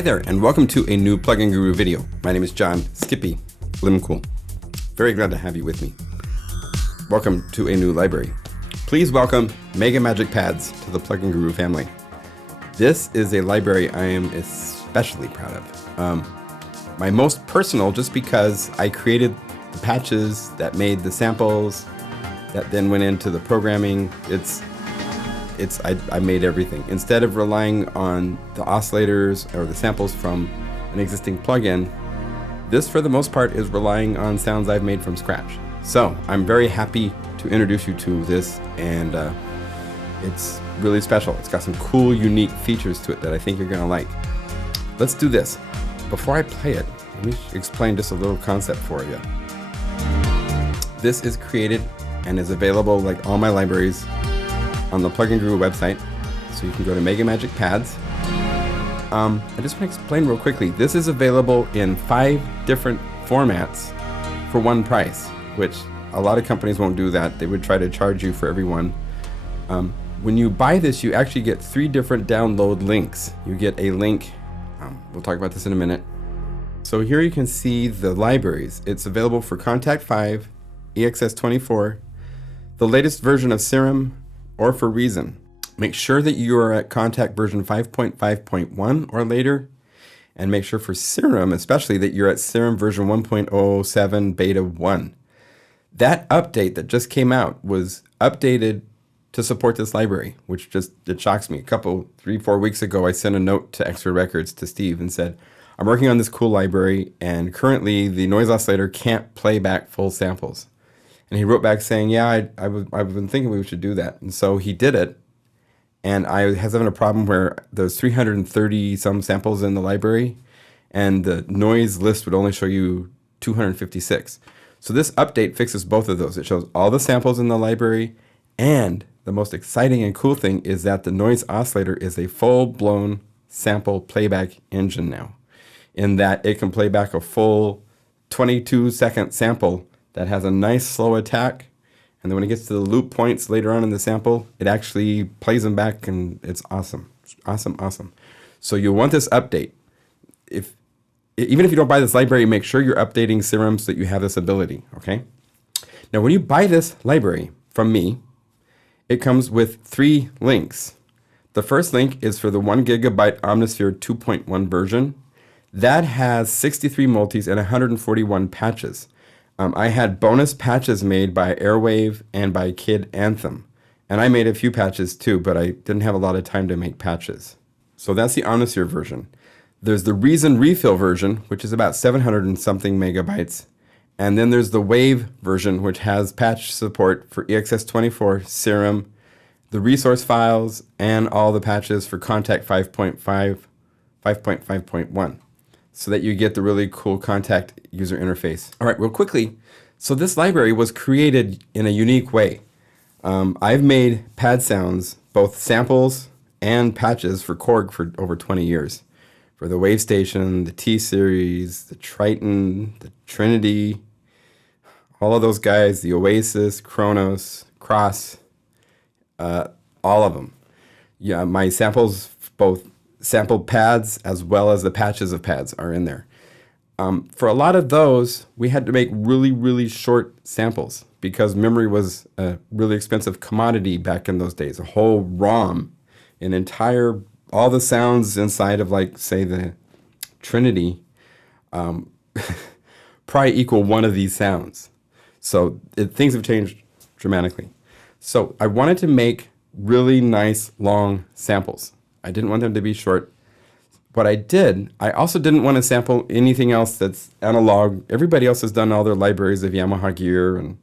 Hi there, and welcome to a new Plugin Guru video. My name is John Skippy Limcool. Very glad to have you with me. Welcome to a new library. Please welcome MegaMagic pads to the Plugin Guru family. This is a library I am especially proud of. My most personal, just because I created the patches that made the samples that then went into the programming. I made everything. Instead of relying on the oscillators or the samples from an existing plugin, this for the most part is relying on sounds I've made from scratch. So I'm very happy to introduce you to this, and it's really special. It's got some cool, unique features to it that I think you're gonna like. Let's do this. Before I play it, let me explain just a little concept for you. This is created and is available, like all my libraries, on the Plugin Guru website, so you can go to MegaMagic pads. I just want to explain real quickly. This is available in 5 different formats for one price, which a lot of companies won't do that. They would try to charge you for every one. When you buy this, you actually get 3 different download links. You get a link, we'll talk about this in a minute. So here you can see the libraries. It's available for Kontakt 5, EXS24, the latest version of Serum, or for Reason. Make sure that you are at Kontakt version 5.5.1 or later, and make sure for Serum especially that you're at Serum version 1.07 beta 1. That update that just came out was updated to support this library, which it shocks me. 3-4 weeks ago, I sent a note to Extra Records to Steve and said, I'm working on this cool library, and currently the noise oscillator can't play back full samples. And he wrote back saying, yeah, I've been thinking we should do that. And so he did it. And I was having a problem where there's 330 some samples in the library, and the noise list would only show you 256. So this update fixes both of those. It shows all the samples in the library, and the most exciting and cool thing is that the noise oscillator is a full-blown sample playback engine now, in that it can play back a full 22-second sample that has a nice slow attack, and then when it gets to the loop points later on in the sample, it actually plays them back, and it's awesome. Awesome. So you'll want this update. Even if you don't buy this library, make sure you're updating Serum so that you have this ability, okay? Now when you buy this library from me, it comes with 3 links. The first link is for the 1 GB Omnisphere 2.1 version. That has 63 multis and 141 patches. I had bonus patches made by Airwave and by Kid Anthem. And I made a few patches too, but I didn't have a lot of time to make patches. So that's the Omnisphere version. There's the Reason Refill version, which is about 700 and something megabytes. And then there's the Wave version, which has patch support for EXS24, Serum, the resource files, and all the patches for Kontakt 5.5.1. So that you get the really cool Kontakt user interface. All right, real quickly. So this library was created in a unique way. I've made pad sounds, both samples and patches for Korg for over 20 years. For the Wave Station, the T-Series, the Triton, the Trinity, all of those guys, the Oasis, Kronos, Cross, all of them. Yeah, my samples, both sample pads as well as the patches of pads are in there. For a lot of those, we had to make really, really short samples because memory was a really expensive commodity back in those days. A whole ROM, all the sounds inside of, like, say, the Trinity probably equal one of these sounds. So things have changed dramatically. So I wanted to make really nice, long samples. I didn't want them to be short. What I did, I also didn't want to sample anything else that's analog. Everybody else has done all their libraries of Yamaha gear and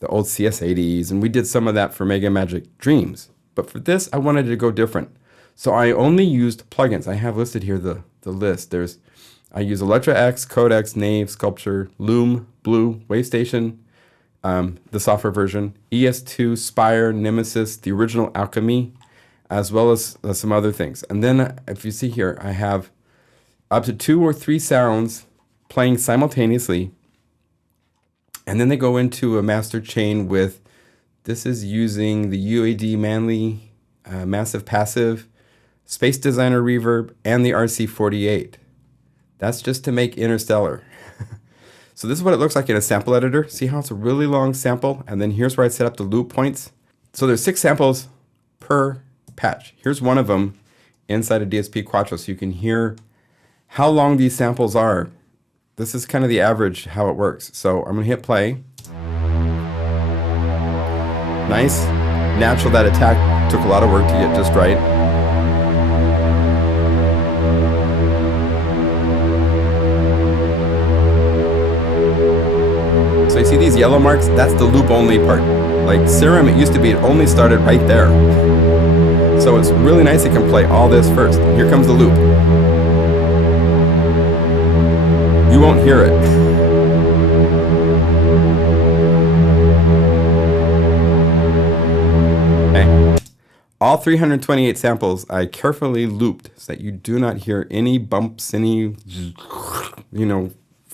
the old CS80s, and we did some of that for MegaMagic Dreams. But for this, I wanted to go different. So I only used plugins. I have listed here the list. I use Electra X, Codex, Nave, Sculpture, Loom, Blue, Wavestation, the software version, ES2, Spire, Nemesis, the original Alchemy, as well as some other things. And then if you see here, I have up to 2 or 3 sounds playing simultaneously. And then they go into a master chain with, this is using the UAD Manley Massive Passive Space Designer Reverb, and the RC48. That's just to make Interstellar. So this is what it looks like in a sample editor. See how it's a really long sample? And then here's where I set up the loop points. So there's 6 samples per patch. Here's one of them inside a DSP Quattro, so you can hear how long these samples are. This is kind of the average, how it works. So I'm gonna hit play. Nice. Natural, that attack took a lot of work to get just right. So you see these yellow marks? That's the loop only part. Like Serum, it used to be, it only started right there. So it's really nice it can play all this first. Here comes the loop. You won't hear it. Okay. All 328 samples I carefully looped so that you do not hear any bumps, any,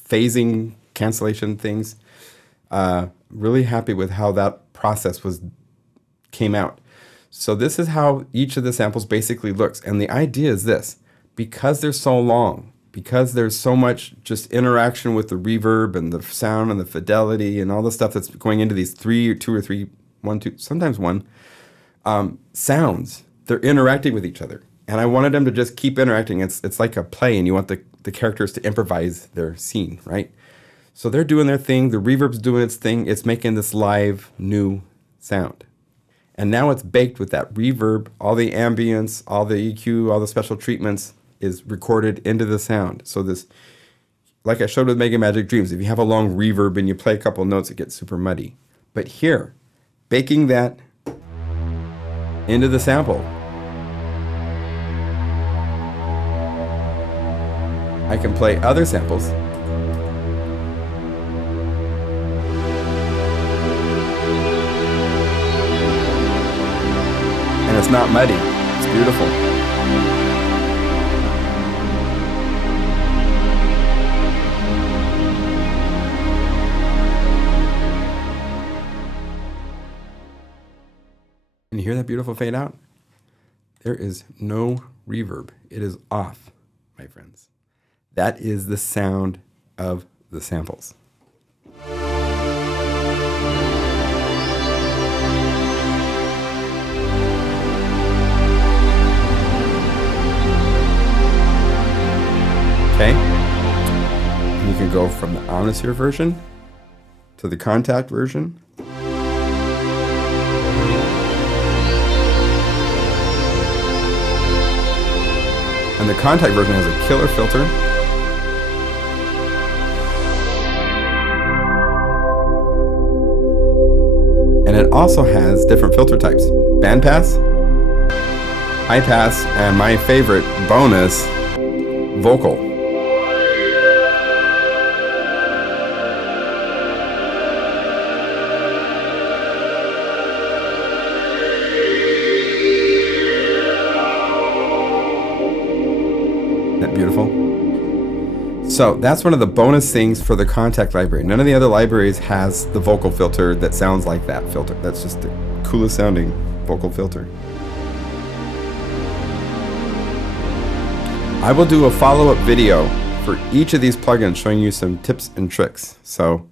phasing, cancellation things. Really happy with how that process came out. So this is how each of the samples basically looks. And the idea is this: because they're so long, because there's so much just interaction with the reverb and the sound and the fidelity and all the stuff that's going into these 2 or 3, 1, 2, sometimes 1 sounds, they're interacting with each other. And I wanted them to just keep interacting. It's like a play, and you want the characters to improvise their scene, right? So they're doing their thing, the reverb's doing its thing, it's making this live new sound. And now it's baked with that reverb, all the ambience, all the EQ, all the special treatments is recorded into the sound. So this, like I showed with MegaMagic Dreams, if you have a long reverb and you play a couple notes, it gets super muddy. But here, baking that into the sample, I can play other samples. And it's not muddy. It's beautiful. And you hear that beautiful fade out? There is no reverb. It is off, my friends. That is the sound of the samples. Okay, and you can go from the Omnisphere version to the Contact version. And the Contact version has a killer filter. And it also has different filter types: bandpass, high pass, and my favorite bonus, vocal. Beautiful. So that's one of the bonus things for the Contact library. None of the other libraries has the vocal filter that sounds like that filter. That's just the coolest sounding vocal filter. I will do a follow-up video for each of these plugins showing you some tips and tricks. So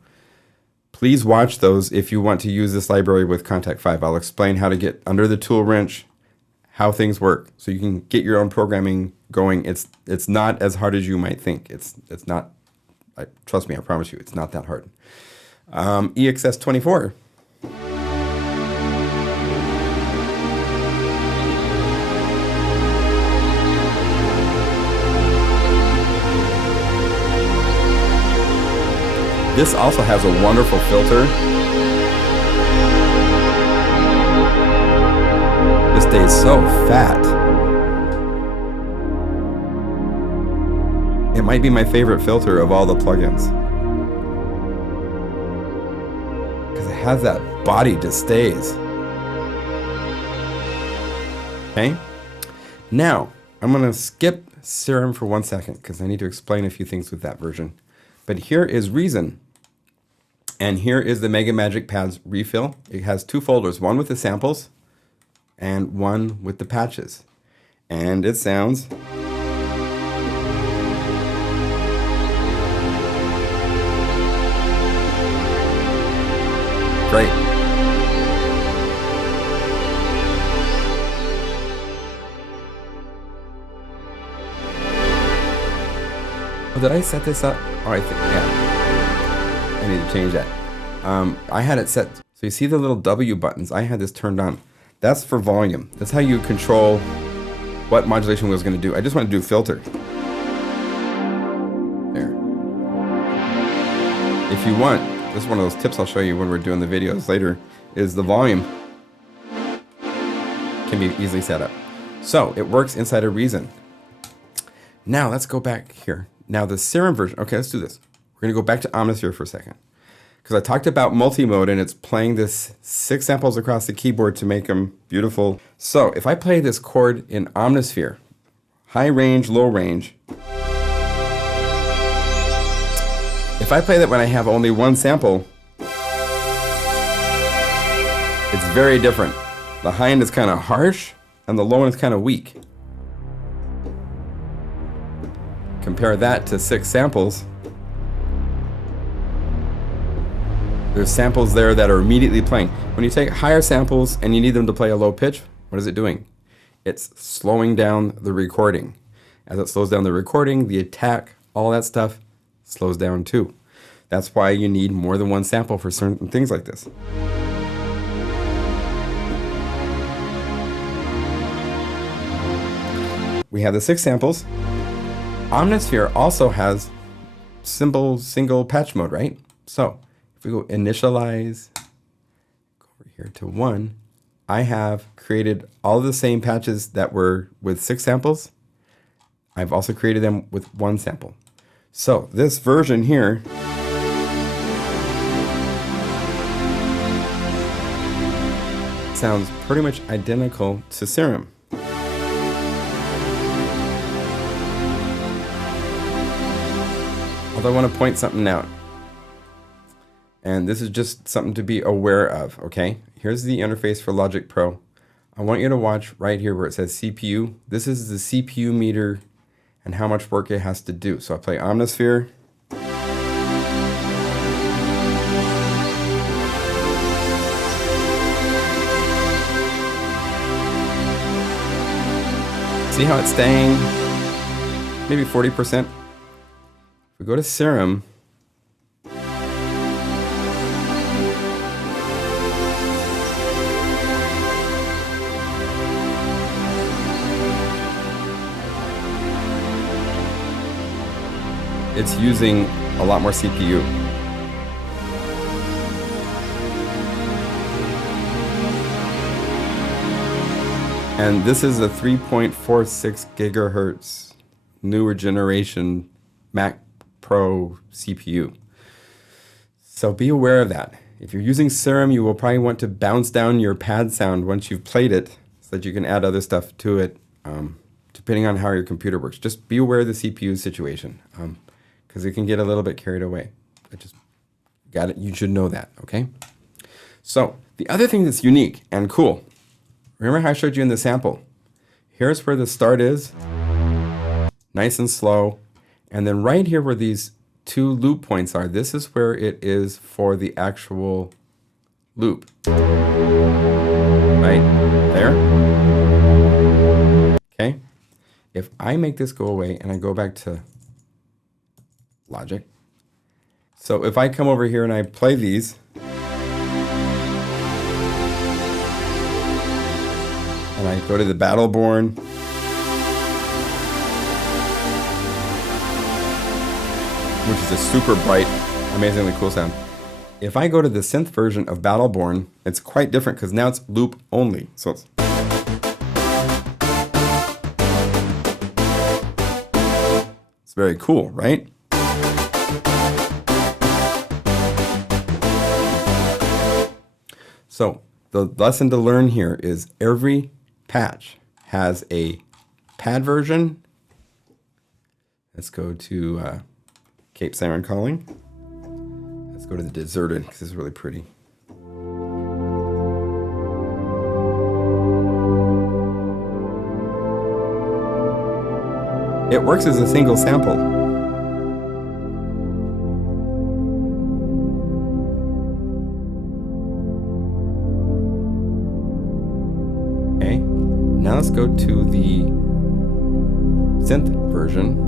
please watch those if you want to use this library with Contact 5. I'll explain how to get under the tool wrench, how things work, so you can get your own programming going. It's not as hard as you might think. It's not. Trust me, I promise you, it's not that hard. EXS24. This also has a wonderful filter. This stays so fat. It might be my favorite filter of all the plugins, because it has that body just stays. Okay, now I'm gonna skip Serum for 1 second because I need to explain a few things with that version. But here is Reason, and here is the MegaMagic Pads refill. It has 2 folders, one with the samples and one with the patches. And it sounds great. Oh, did I set this up? Oh, I think, yeah. I need to change that. I had it set, so you see the little W buttons? I had this turned on. That's for volume. That's how you control what modulation wheel is going to do. I just want to do filter. There. If you want, this is one of those tips I'll show you when we're doing the videos later, is the volume can be easily set up. So it works inside of Reason. Now let's go back here. Now the Serum version, okay, let's do this. We're going to go back to Omnisphere for a second. Because I talked about multi-mode and it's playing this 6 samples across the keyboard to make them beautiful. So if I play this chord in Omnisphere, high range, low range, if I play that when I have only one sample, it's very different. The high end is kind of harsh and the low end is kind of weak. Compare that to 6 samples. There's samples there that are immediately playing. When you take higher samples and you need them to play a low pitch, what is it doing? It's slowing down the recording. As it slows down the recording, the attack, all that stuff slows down too. That's why you need more than one sample for certain things like this. We have the 6 samples. Omnisphere also has single patch mode, right? So if we go initialize, go over here to 1, I have created all of the same patches that were with 6 samples. I've also created them with 1 sample. So this version here sounds pretty much identical to Serum. Although I want to point something out. And this is just something to be aware of, okay? Here's the interface for Logic Pro. I want you to watch right here where it says CPU. This is the CPU meter and how much work it has to do. So I play Omnisphere. See how it's staying? Maybe 40%. If we go to Serum, it's using a lot more CPU. And this is a 3.46 gigahertz newer generation Mac Pro CPU. So be aware of that. If you're using Serum, you will probably want to bounce down your pad sound once you've played it so that you can add other stuff to it, depending on how your computer works. Just be aware of the CPU situation, because it can get a little bit carried away. I just got it. You should know that, okay? So the other thing that's unique and cool, remember how I showed you in the sample? Here's where the start is, nice and slow. And then right here where these 2 loop points are, this is where it is for the actual loop. Right there. Okay. If I make this go away and I go back to Logic. So if I come over here and I play these, and I go to the Battleborn, which is a super bright, amazingly cool sound. If I go to the synth version of Battleborn, it's quite different because now it's loop only. So it's very cool, right? So the lesson to learn here is every patch has a pad version. Let's go to Cape Siren Calling. Let's go to the Deserted because this is really pretty. It works as a single sample. Okay, now let's go to the synth version.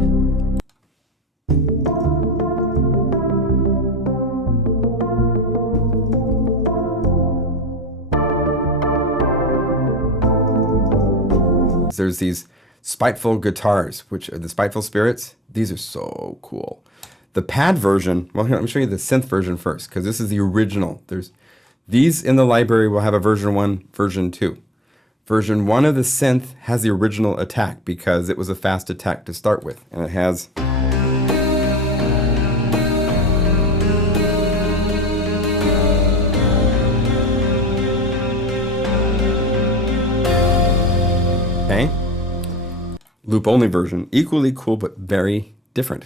There's these spiteful guitars, which are the spiteful spirits. These are so cool. The pad version, well, here, let me show you the synth version first, because this is the original. There's these in the library will have a version 1, version 2. Version 1 of the synth has the original attack because it was a fast attack to start with, and it has okay. Loop only version, equally cool but very different.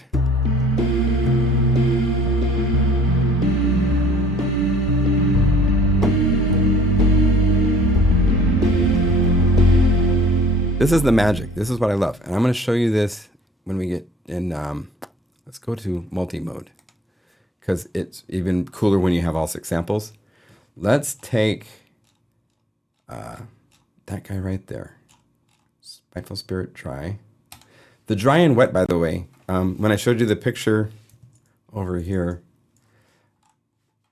This is the magic. This is what I love. And I'm going to show you this when we get in, let's go to multi-mode, because it's even cooler when you have all 6 samples. Let's take that guy right there. Spiteful Spirit Dry. The dry and wet, by the way, when I showed you the picture over here,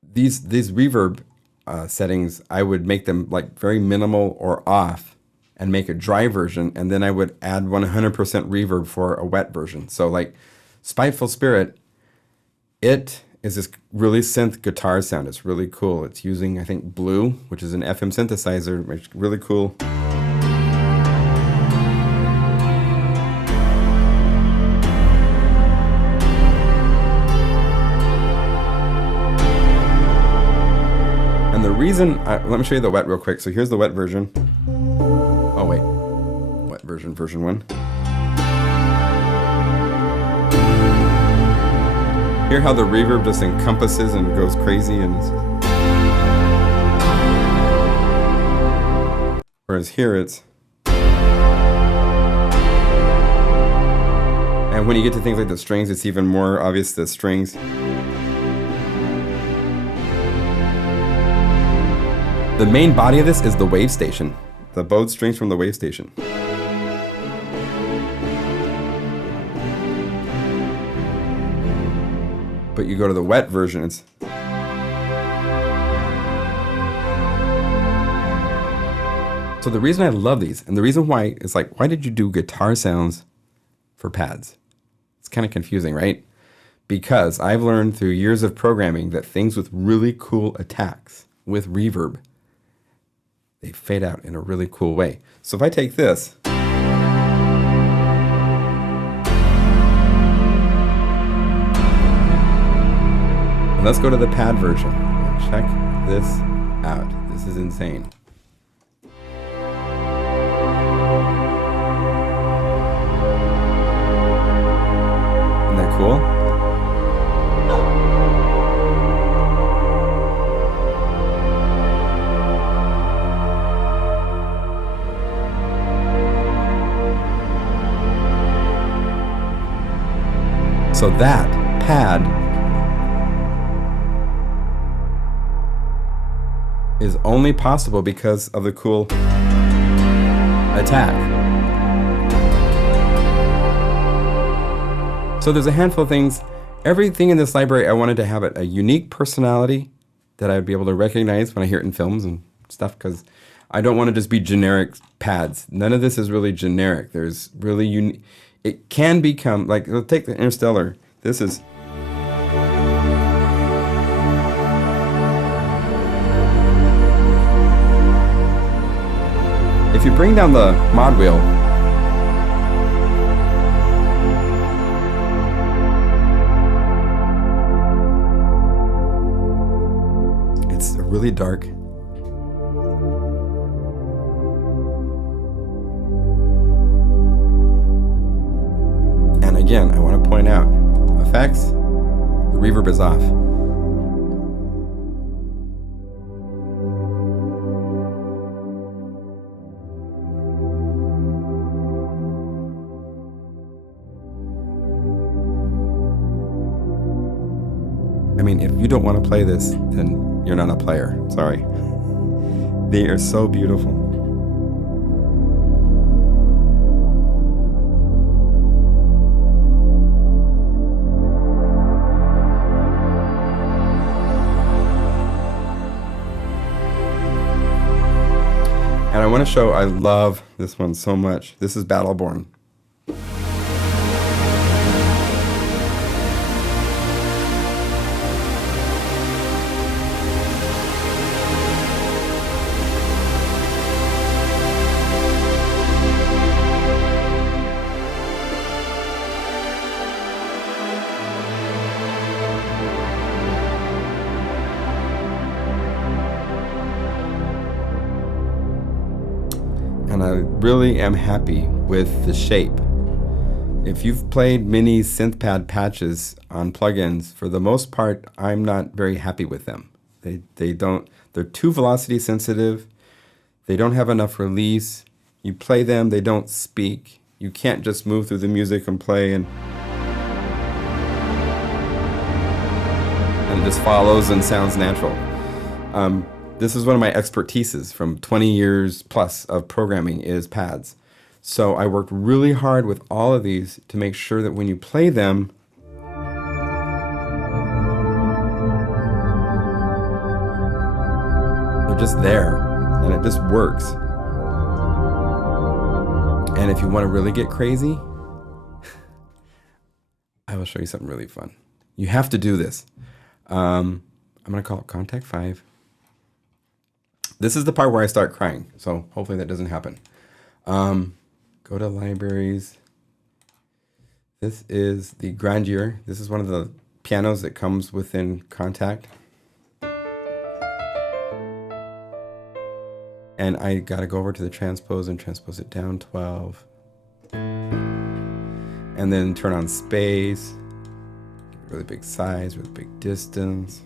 these reverb settings, I would make them like very minimal or off and make a dry version, and then I would add 100% reverb for a wet version. So like Spiteful Spirit, it is this really synth guitar sound. It's really cool. It's using, I think, Blue, which is an FM synthesizer, which is really cool. And the reason, let me show you the wet real quick. So here's the wet version. Oh wait, wet version, version 1. Hear how the reverb just encompasses and goes crazy, and whereas here it's, and when you get to things like the strings, it's even more obvious, the strings. The main body of this is the wave station. The bowed strings from the wave station. But you go to the wet version, it's so the reason I love these, and the reason why is like, why did you do guitar sounds for pads? It's kind of confusing, right? Because I've learned through years of programming that things with really cool attacks with reverb, they fade out in a really cool way. So if I take this, and let's go to the pad version and check this out. This is insane. Isn't that cool? So that pad is only possible because of the cool attack. So there's a handful of things. Everything in this library, I wanted to have a unique personality that I'd be able to recognize when I hear it in films and stuff, because I don't want to just be generic pads. None of this is really generic. There's really unique. It can become, like, let's take the Interstellar. This is, if you bring down the mod wheel, it's really dark. And again, I want to point out, effects, the reverb is off. I mean, if you don't want to play this, then you're not a player. Sorry. They are so beautiful. And I want to show, I love this one so much. This is Battleborn. And I really am happy with the shape. If you've played many synthpad patches on plugins, for the most part, I'm not very happy with them. They're too velocity sensitive. They don't have enough release. You play them, they don't speak. You can't just move through the music and play and it just follows and sounds natural. This is one of my expertises from 20 years plus of programming is pads. So I worked really hard with all of these to make sure that when you play them, they're just there and it just works. And if you want to really get crazy, I will show you something really fun. You have to do this. I'm going to call it Contact 5. This is the part where I start crying, so hopefully that doesn't happen. Go to libraries. This is the Grandeur. This is one of the pianos that comes within Contact. And I gotta go over to the transpose and transpose it down 12. And then turn on space. Really big size, really big distance.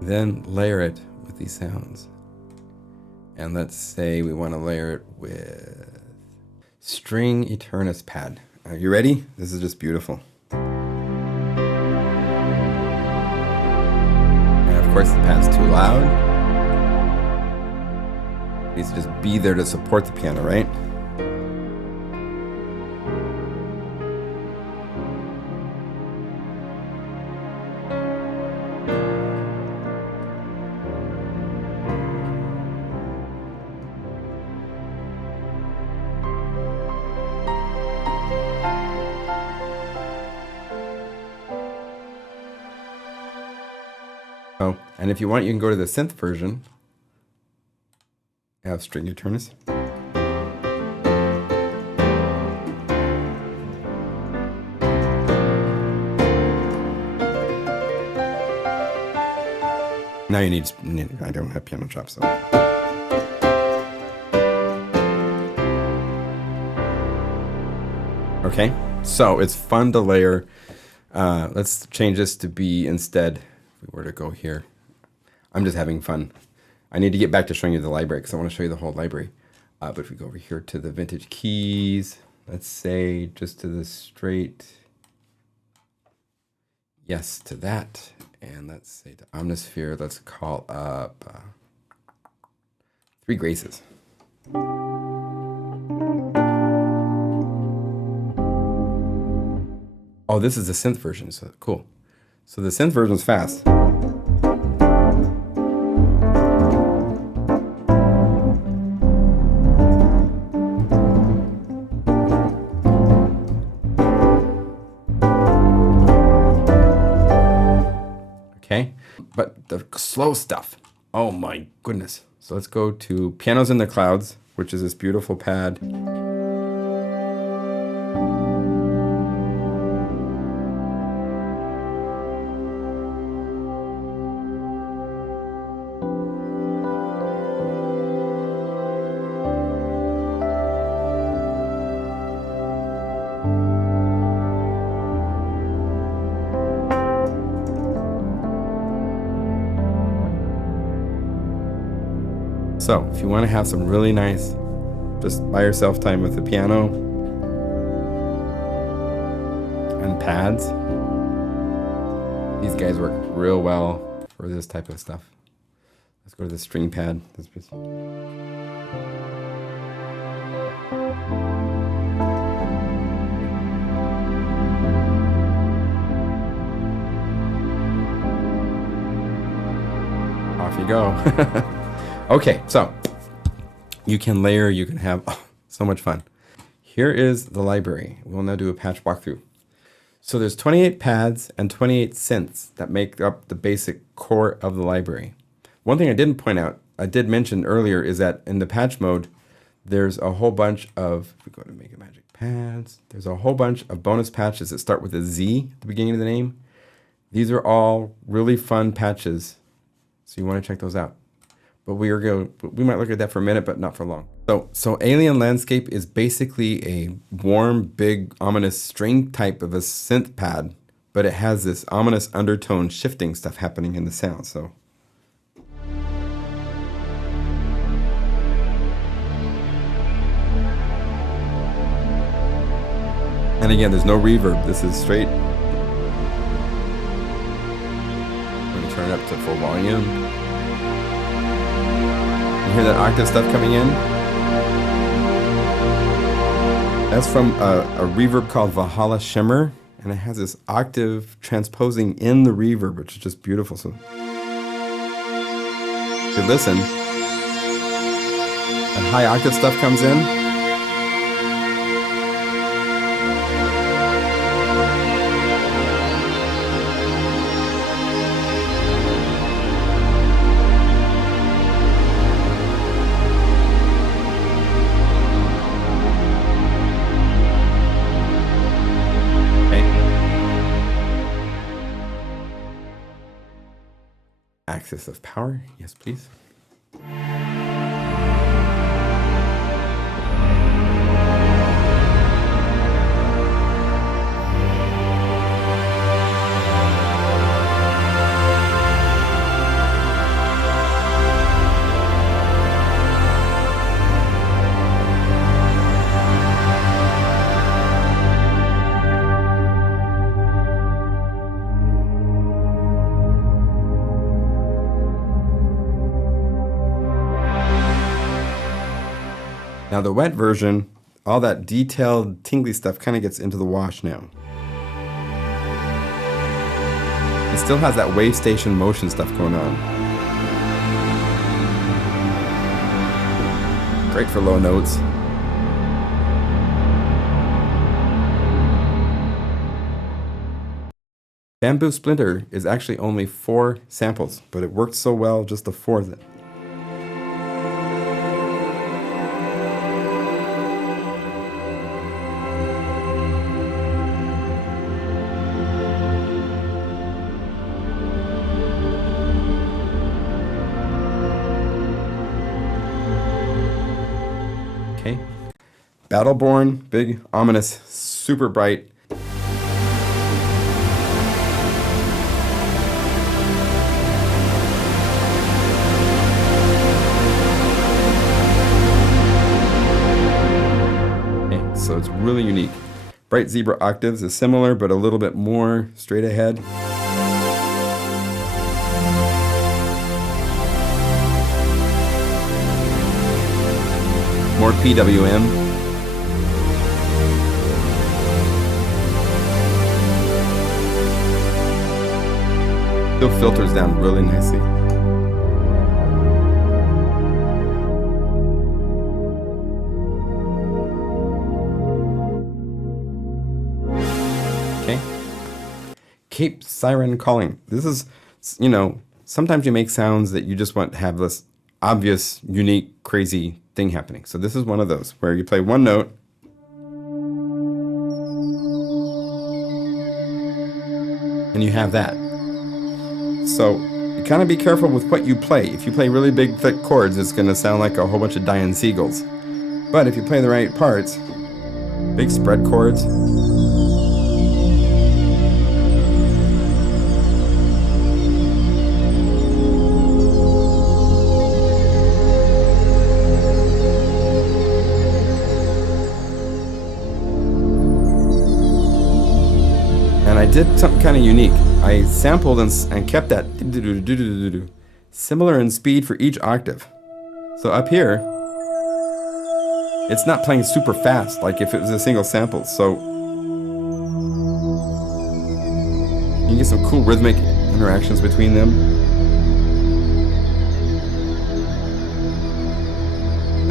Then layer it with these sounds. And let's say we want to layer it with String Eternus pad. Are you ready? This is just beautiful. And of course the pad's too loud. It needs to just be there to support the piano, right? Oh, and if you want, you can go to the synth version. I have String Eternus. Now you need, I don't have piano chops, so. Okay, so it's fun to layer. Let's change this to be instead, if we were to go here. I'm just having fun. I need to get back to showing you the library because I want to show you the whole library. But if we go over here to the vintage keys, let's say just to the straight yes to that. And let's say to Omnisphere, let's call up 3 Graces. Oh, this is the synth version, so cool. So the synth version is fast. Okay, but the slow stuff, oh my goodness. So let's go to Pianos in the Clouds, which is this beautiful pad. So if you want to have some really nice just by yourself time with the piano and pads. These guys work real well for this type of stuff. Let's go to the string pad. Off you go. Okay, so you can layer, you can have so much fun. Here is the library. We'll now do a patch walkthrough. So there's 28 pads and 28 synths that make up the basic core of the library. One thing I didn't point out, I did mention earlier, is that in the patch mode, there's a whole bunch of, if we go to MegaMagic pads, there's a whole bunch of bonus patches that start with a Z at the beginning of the name. These are all really fun patches, so you want to check those out. But we might look at that for a minute, but not for long. So Alien Landscape is basically a warm, big, ominous string type of a synth pad, but it has this ominous undertone shifting stuff happening in the sound. So and again, there's no reverb. This is straight. I'm going to turn it up to full volume. You hear that octave stuff coming in? That's from a reverb called Mahalo Shimmer, and it has this octave transposing in the reverb, which is just beautiful. So if you listen, that high octave stuff comes in. Axis of power, yes please. Now the wet version, all that detailed, tingly stuff kind of gets into the wash now. It still has that wave station motion stuff going on. Great for low notes. Bamboo Splinter is actually only 4 samples, but it worked so well, just the 4 of it. Okay. Battleborn, big, ominous, super bright. Okay, so it's really unique. Bright Zebra Octaves is similar, but a little bit more straight ahead. More PWM. Still filters down really nicely. Okay. Cape Siren Calling. This is, you know, sometimes you make sounds that you just want to have this obvious, unique, crazy thing happening. So this is one of those where you play one note and you have that. So you kind of be careful with what you play. If you play really big, thick chords, it's going to sound like a whole bunch of dying seagulls. But if you play the right parts, big spread chords, And I did something kind of unique. I sampled and kept that similar in speed for each octave. So up here, it's not playing super fast like if it was a single sample. So you can get some cool rhythmic interactions between them.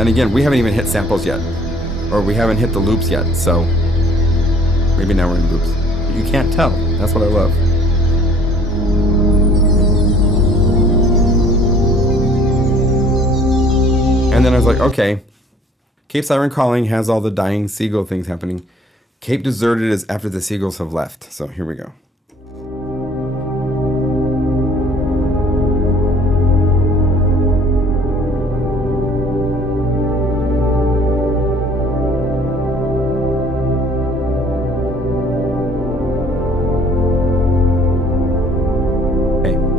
And again, we haven't even hit samples yet. Or we haven't hit the loops yet, so maybe now we're in loops. But you can't tell. That's what I love. And then I was like, okay, Cape Siren Calling has all the dying seagull things happening. Cape Deserted is after the seagulls have left. So here we go.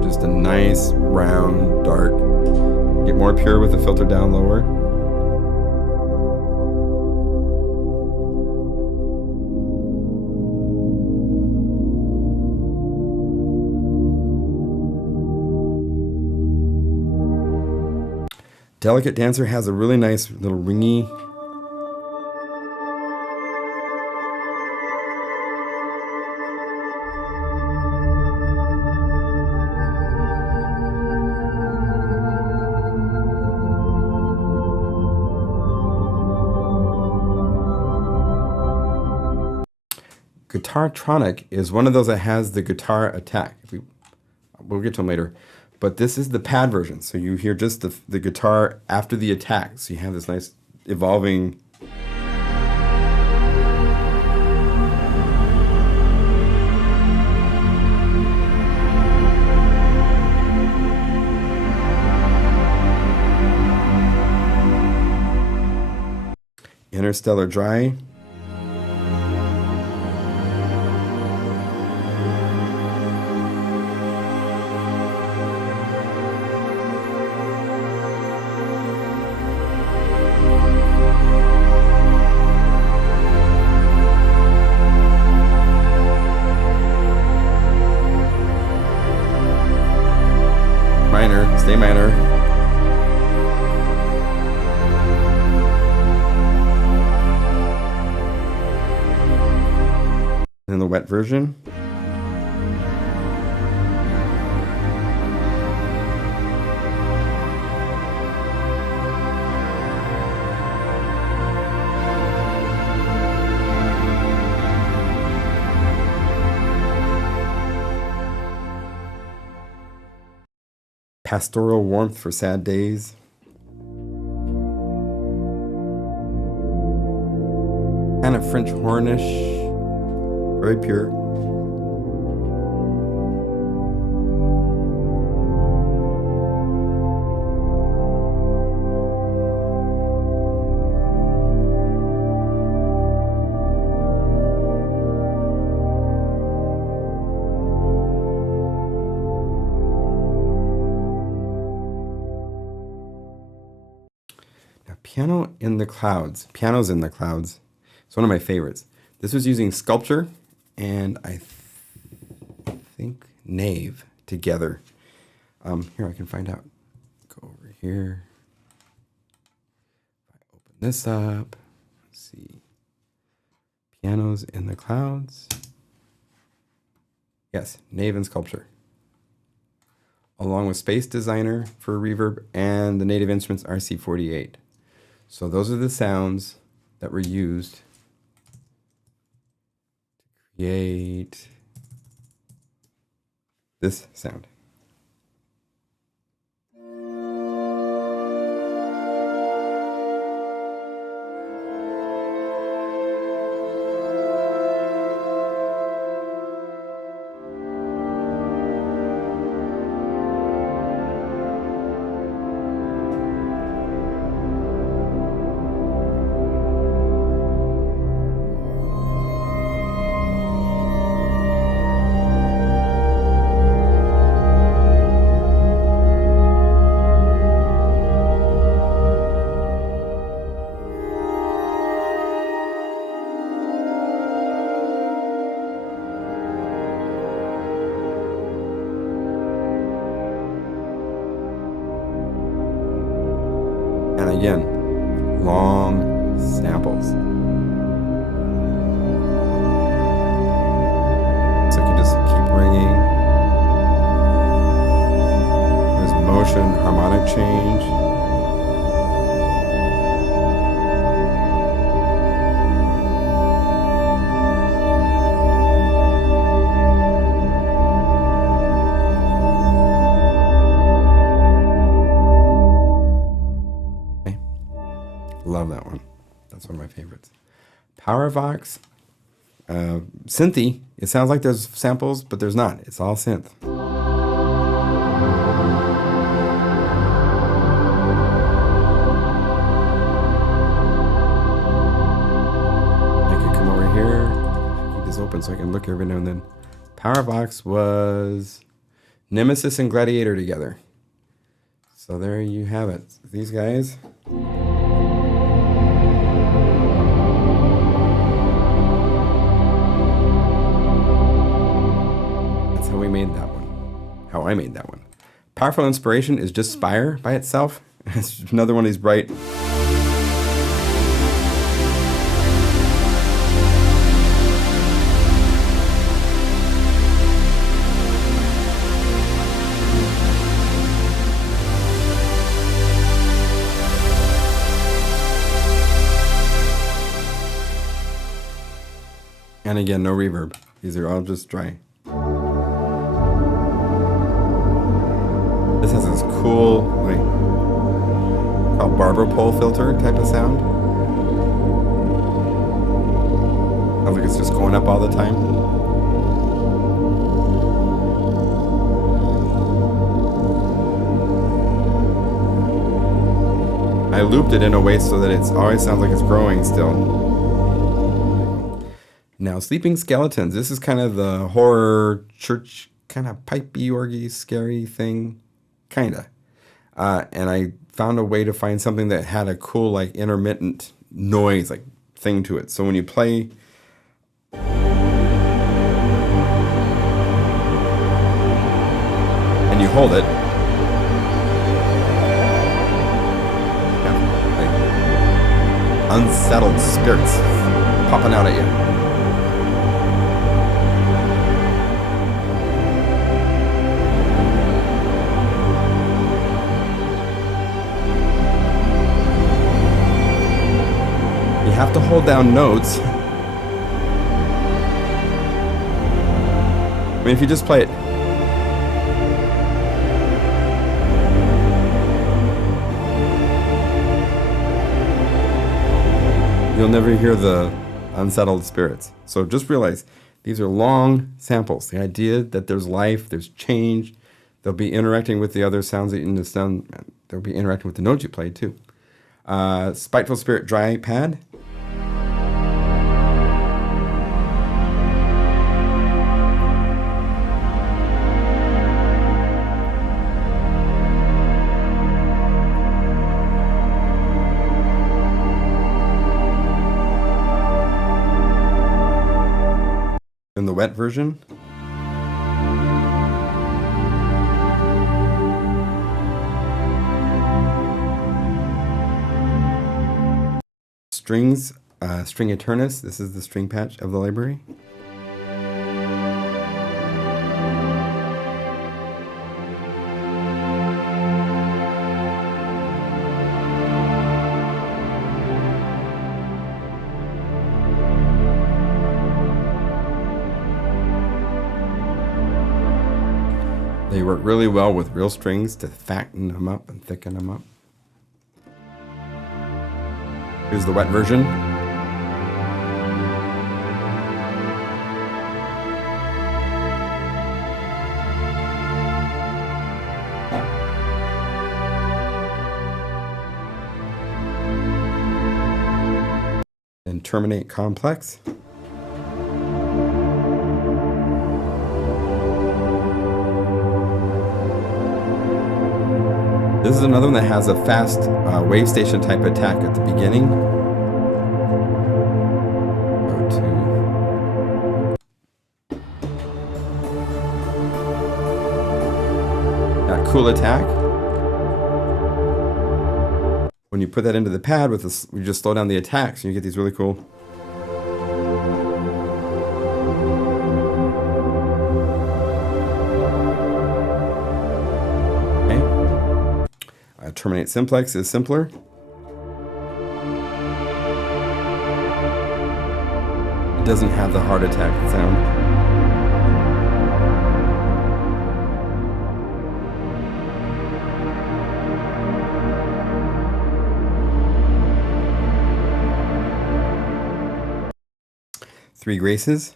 Just a nice, round, dark. Get more pure with the filter down lower. Delicate Dancer has a really nice little ringy. Guitartronic is one of those that has the guitar attack. We'll get to them later. But this is the pad version. So you hear just the guitar after the attack. So you have this nice evolving. Interstellar Dry. Minor, stay minor. And the wet version. Pastoral Warmth for Sad Days. And a French hornish. Very pure. Piano in the Clouds. Pianos in the Clouds. It's one of my favorites. This was using Sculpture and I think Nave together. Here, I can find out. Go over here. If I open this up, let's see. Pianos in the Clouds. Yes, Nave and Sculpture. Along with Space Designer for reverb and the Native Instruments RC48. So those are the sounds that were used to create this sound. And again, long samples. So I can just keep ringing. There's motion, harmonic change. Love that one. That's one of my favorites. Powervox, synthy. It sounds like there's samples, but there's not. It's all synth. I could come over here. Keep this open so I can look every now and then. Powervox was Nemesis and Gladiator together. So there you have it. These guys. How I made that one. Powerful Inspiration is just Spire by itself. It's another one of these bright. And again, no reverb. These are all just dry. This has this cool, like, called barber pole filter type of sound. Sounds like it's just going up all the time. I looped it in a way so that it always sounds like it's growing still. Now, Sleeping Skeletons. This is kind of the horror church, kind of pipey, orgy, scary thing. Kinda. And I found a way to find something that had a cool, like, intermittent noise, like, thing to it. So when you play, and you hold it, like, unsettled spirits popping out at you. You have to hold down notes. I mean, if you just play it. You'll never hear the unsettled spirits. So just realize these are long samples. The idea that there's life, there's change, they'll be interacting with the other sounds that you understand. They'll be interacting with the notes you played too. Spiteful Spirit dry pad. In the wet version. Strings, String Eternus. This is the string patch of the library. They work really well with real strings to fatten them up and thicken them up. Here's the wet version. And Terminate Complex. This is another one that has a fast wave station type attack at the beginning. Go to that cool attack. when you put that into the pad with this, you just slow down the attacks and you get these really cool. Okay. Terminate simplex is simpler. It doesn't have the heart attack sound. Three Graces.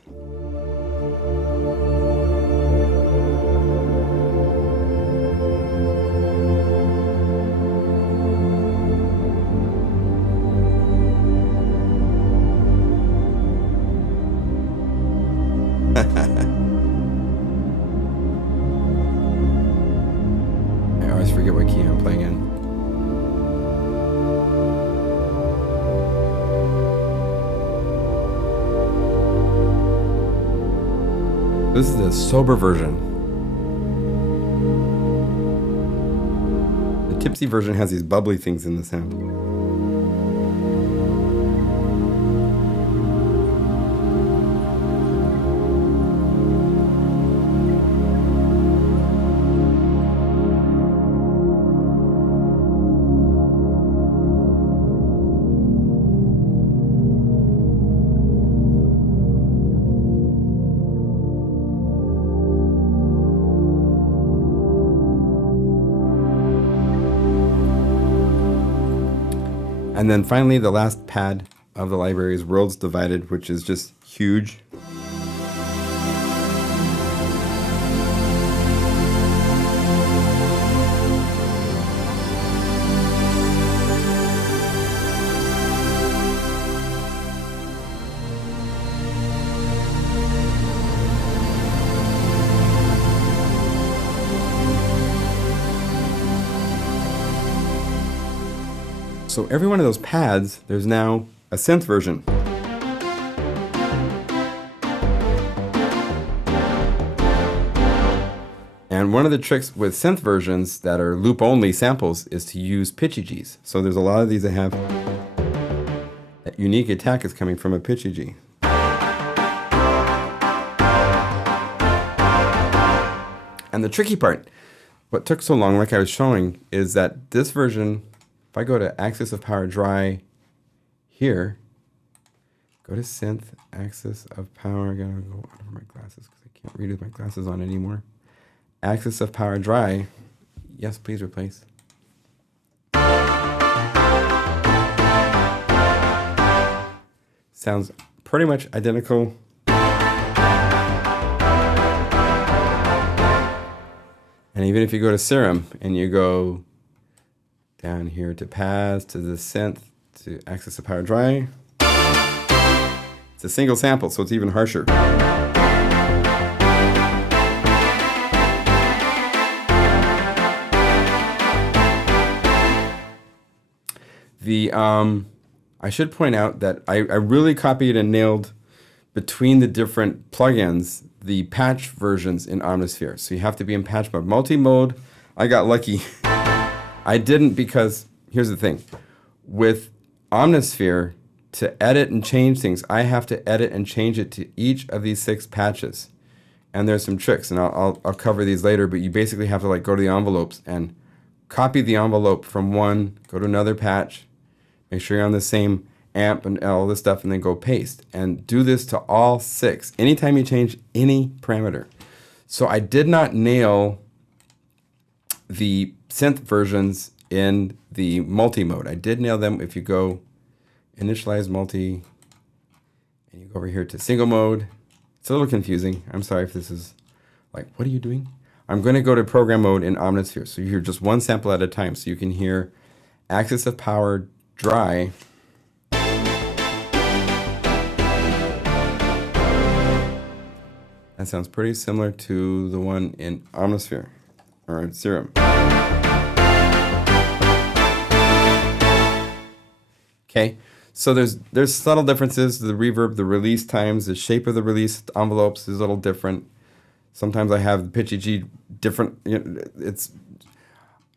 I always forget what key I'm playing in. This is the sober version. The tipsy version has these bubbly things in the sound. And then finally, the last pad of the library is Worlds Divided, which is just huge. So every one of those pads, there's now a synth version. And one of the tricks with synth versions that are loop-only samples is to use pitchy Gs. So there's a lot of these that have that unique attack is coming from a pitchy G. And the tricky part, what took so long, like I was showing, is that this version, if I go to Axis of Power Dry here, go to Synth, Axis of Power, I gotta go out of my glasses because I can't read with my glasses on anymore. Axis of Power Dry, yes, please replace. Sounds pretty much identical. And even if you go to Serum and you go down here to Paths, to the Synth, to Axis of Power Dry, it's a single sample, so it's even harsher. I should point out that I really copied and nailed between the different plugins the patch versions in Omnisphere. So you have to be in patch mode. Multi-mode, I got lucky. I didn't because, here's the thing. With Omnisphere, to edit and change things, I have to edit and change it to each of these 6 patches. And there's some tricks, and I'll cover these later, but you basically have to like go to the envelopes and copy the envelope from one, go to another patch, make sure you're on the same amp and all this stuff, and then go paste. And do this to all 6, anytime you change any parameter. So I did not nail the synth versions in the multi-mode. I did nail them if you go initialize multi, and you go over here to single mode. It's a little confusing. I'm sorry if this is like, what are you doing? I'm going to go to program mode in Omnisphere. So you hear just one sample at a time. So you can hear Axis of Power Dry. That sounds pretty similar to the one in Omnisphere, or in Serum. Okay, so there's subtle differences. The reverb, the release times, the shape of the release envelopes is a little different. Sometimes I have the pitchy G different. You know,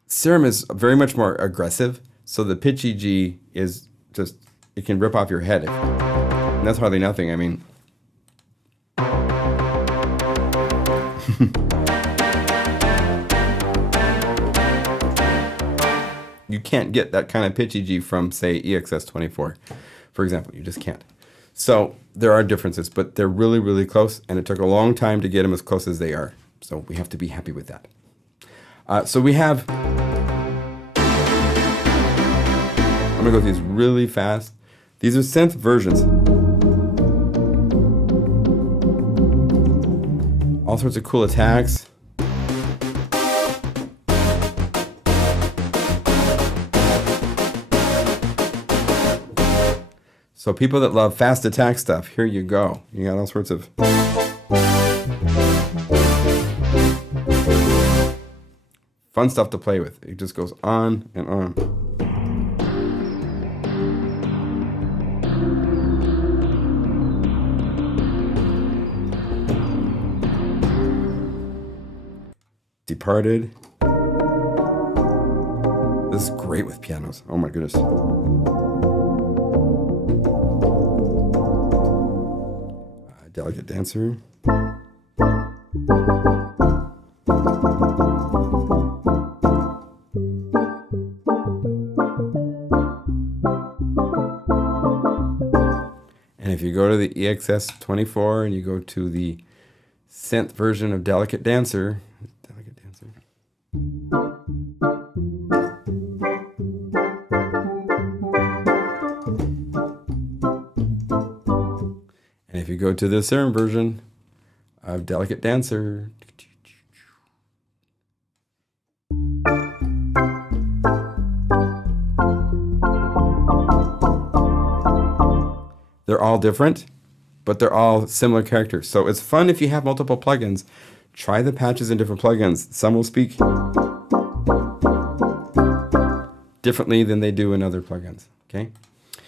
Serum is very much more aggressive. So the pitchy G is just, it can rip off your head. And that's hardly nothing. I mean, you can't get that kind of pitchy G from, say, EXS-24, for example. You just can't. So there are differences, but they're really, really close, and it took a long time to get them as close as they are. So we have to be happy with that. So we have, I'm going to go through these really fast. These are synth versions. All sorts of cool attacks. So people that love fast attack stuff, here you go. You got all sorts of fun stuff to play with. It just goes on and on. Departed. This is great with pianos. Oh my goodness. Delicate Dancer. And if you go to the EXS-24 and you go to the synth version of Delicate Dancer, and if you go to the Serum version of Delicate Dancer, they're all different, but they're all similar characters. So it's fun if you have multiple plugins. Try the patches in different plugins. Some will speak differently than they do in other plugins. Okay.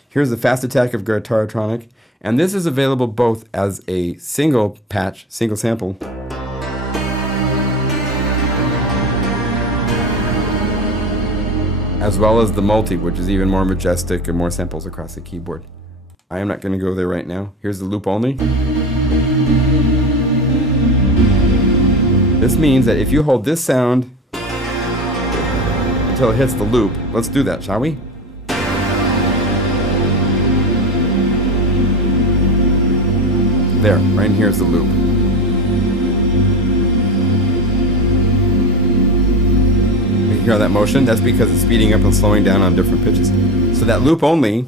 Here's the fast attack of Guitaratronic. And this is available both as a single patch, single sample, as well as the multi, which is even more majestic and more samples across the keyboard. I am not going to go there right now. Here's the loop only. This means that if you hold this sound until it hits the loop, let's do that, shall we? There, right in here is the loop. You hear that motion? That's because it's speeding up and slowing down on different pitches. So that loop only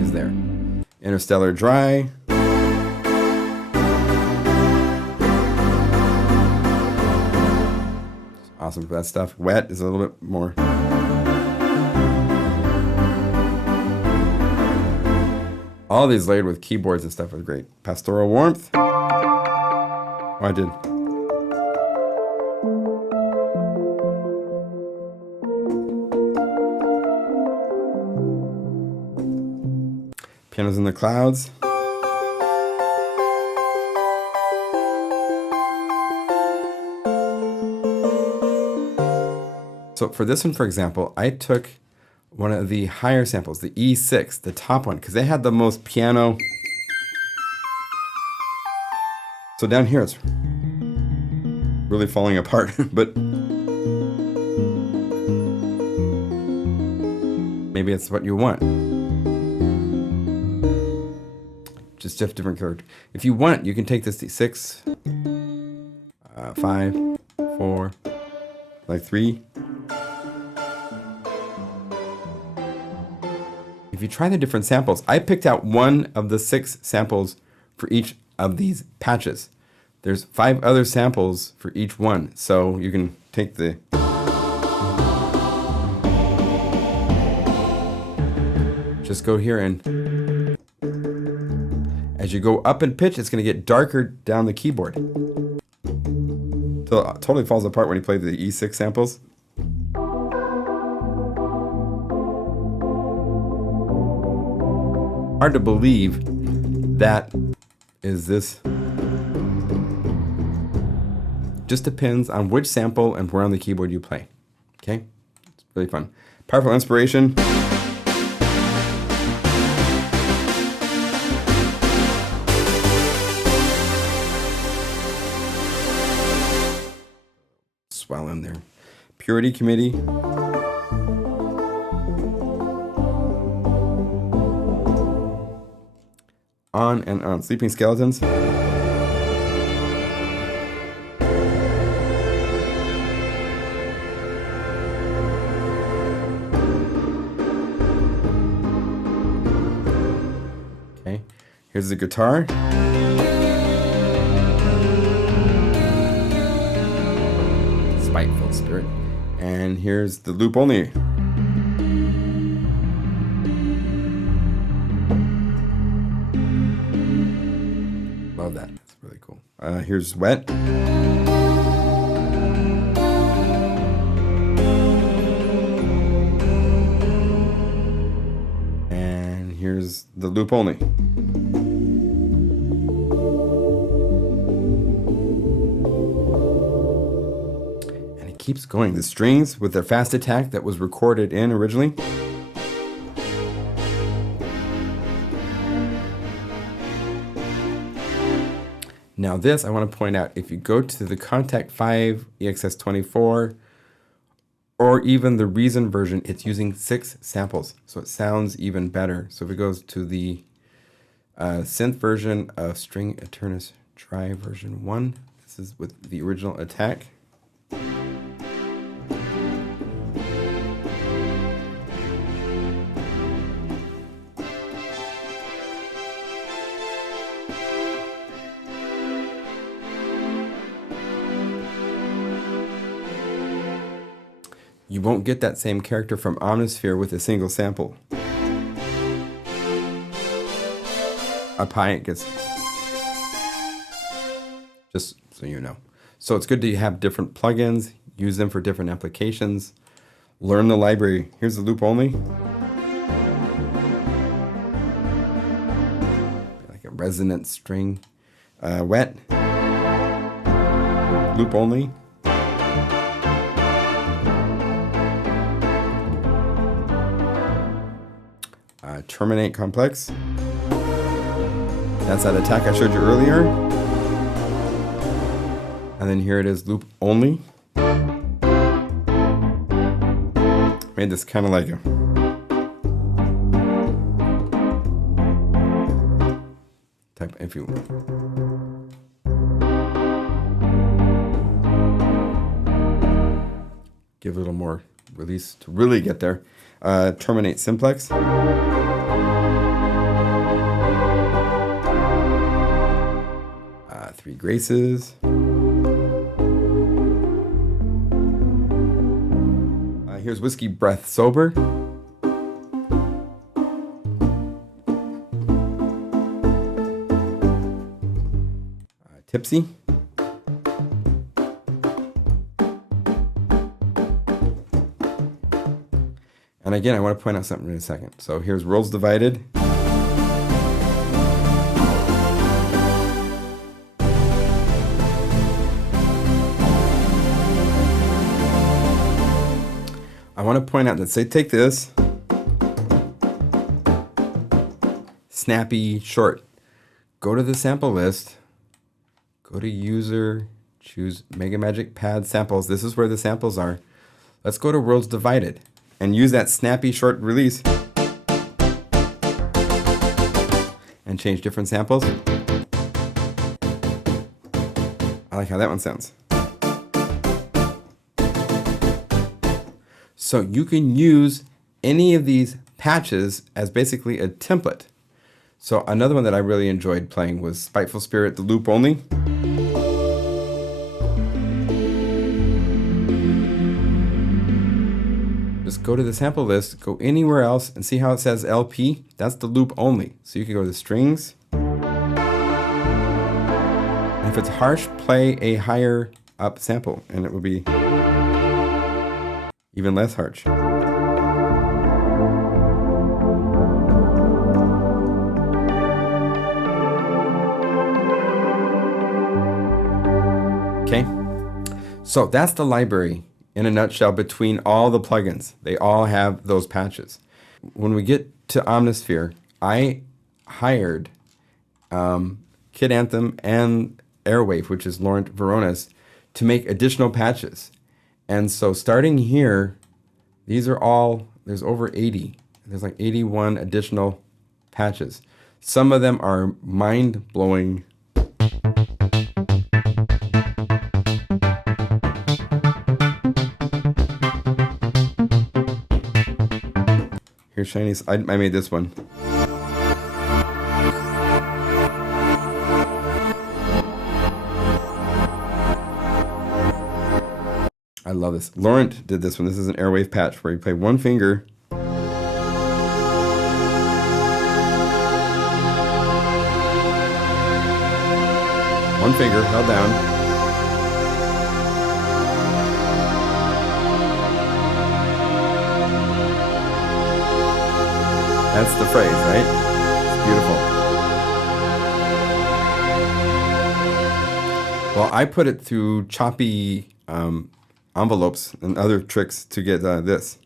is there. Interstellar dry. Awesome for that stuff. Wet is a little bit more. All these layered with keyboards and stuff are great. Pastoral Warmth. Oh, I did. Pianos in the Clouds. So for this one, for example, I took one of the higher samples, the E6, the top one, because they had the most piano. So down here it's really falling apart, but maybe it's what you want. Just different character. If you want, you can take this to 6, 5, 4, like 3. If you try the different samples, I picked out one of the 6 samples for each of these patches. There's 5 other samples for each one. So you can take the just go here, and as you go up in pitch, it's going to get darker down the keyboard. So it totally falls apart when you play the E6 samples. Hard to believe that is this just depends on which sample and where on the keyboard you play. Okay? It's really fun. Powerful inspiration. Swell in there. Purity Committee. On and on. Sleeping Skeletons. Okay, here's the guitar. Spiteful Spirit. And here's the loop only. Love that. That's really cool. Here's Wet. And here's the loop only. Keeps going. The strings with their fast attack that was recorded in originally. Now this, I want to point out, if you go to the Contact 5 EXS24 or even the Reason version, it's using 6 samples, so it sounds even better. So if it goes to the synth version of String Eternus Tri version 1, this is with the original attack. You won't get that same character from Omnisphere with a single sample. Up high it gets, just so you know. So it's good to have different plugins, use them for different applications, learn the library. Here's the loop only. Like a resonant string. Wet. Loop only. Terminate complex. That's that attack I showed you earlier. And then here it is, loop only. Made this kind of like a type, if you give it a little more release to really get there. Terminate simplex. 3 graces. Here's Whiskey Breath Sober. Tipsy. And again, I want to point out something in a second. So here's Worlds Divided. I want to point out that, say, take this, snappy short, go to the sample list, go to user, choose MegaMagic pad samples. This is where the samples are. Let's go to Worlds Divided and use that snappy short release and change different samples. I like how that one sounds. So you can use any of these patches as basically a template. So another one that I really enjoyed playing was Spiteful Spirit, the loop only. Just go to the sample list, go anywhere else and see how it says LP. That's the loop only. So you can go to the strings. And if it's harsh, play a higher up sample and it will be even less harsh. Okay, So that's the library in a nutshell between all the plugins. They all have those patches. When we get to Omnisphere, I hired Kid Anthem and Airwave, which is Laurent Veronis, to make additional patches. And so starting here, these are all, there's over 80. There's like 81 additional patches. Some of them are mind-blowing. Here's Shiny's. I made this one. I love this. Laurent did this one. This is an Airwave patch where you play one finger. One finger held down. That's the phrase, right? It's beautiful. Well, I put it through choppy envelopes and other tricks to get this.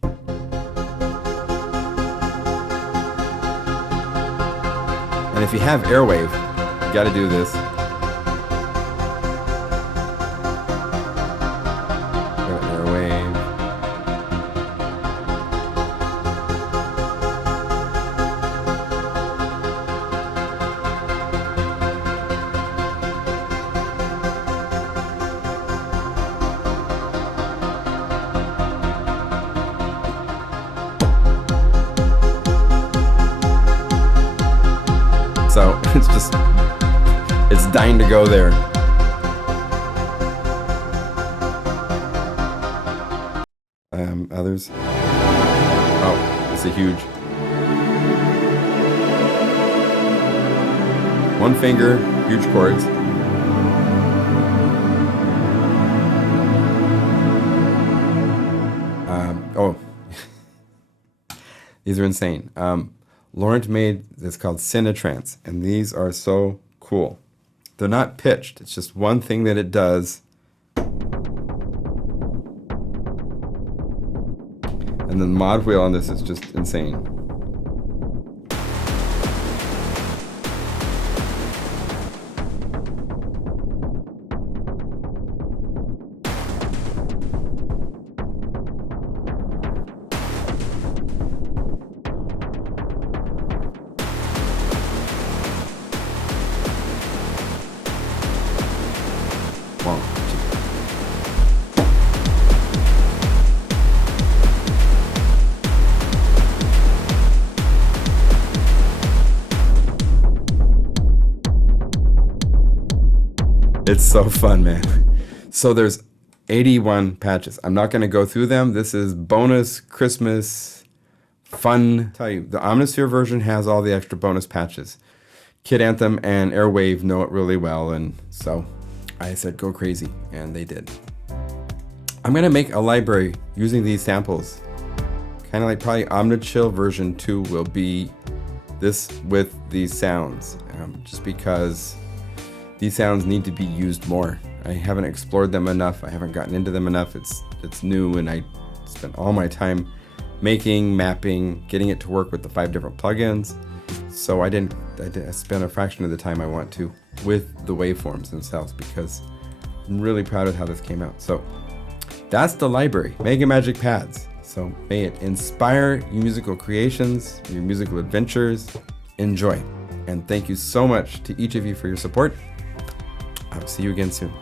And if you have Airwave, you got to do this. Airwave. So it's dying to go there. Others. Oh, it's a huge. One finger, huge chords. Oh, these are insane. Laurent made this called Trance, and these are so cool. They're not pitched. It's just one thing that it does. And the mod wheel on this is just insane. One, two. It's so fun, man. So there's 81 patches. I'm not going to go through them. This is bonus Christmas fun. Tell you, the Omnisphere version has all the extra bonus patches. Kid Anthem and Airwave know it really well, and so I said go crazy, and they did. I'm going to make a library using these samples. Kind of like probably Omnichill version 2 will be this with these sounds, just because these sounds need to be used more. I haven't explored them enough. I haven't gotten into them enough. It's new, and I spent all my time making, mapping, getting it to work with the 5 different plugins. So I spent a fraction of the time I want to with the waveforms themselves, because I'm really proud of how this came out. So that's the library, MegaMagic pads. So may it inspire your musical creations, your musical adventures. Enjoy. And thank you so much to each of you for your support. I'll see you again soon.